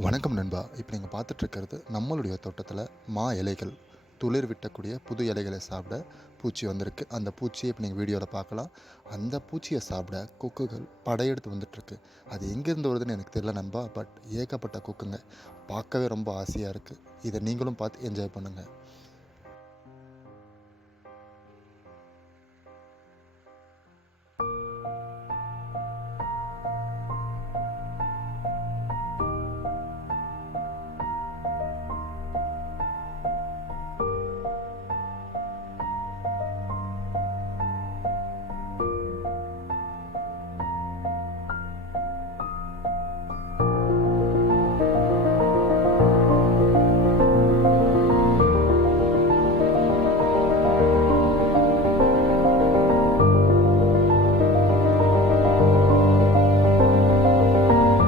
வணக்கம் நண்பா. இப்போ நீங்கள் பார்த்துட்ருக்கிறது நம்மளுடைய தோட்டத்தில் மா இலைகள் துளிர் விட்டக்கூடிய புது இலைகளை சாப்பிட பூச்சி வந்திருக்கு. அந்த பூச்சியை இப்போ நீங்கள் வீடியோவில் பார்க்கலாம். அந்த பூச்சியை சாப்பிட கொக்குகள் படையெடுத்து வந்துட்டுருக்கு. அது எங்கேருந்து வருதுன்னு எனக்கு தெரியல நண்பா. பட் ஏகப்பட்ட கொக்குங்க. பார்க்கவே ரொம்ப ஆசையாக இருக்குது. இதை நீங்களும் பார்த்து என்ஜாய் பண்ணுங்கள்.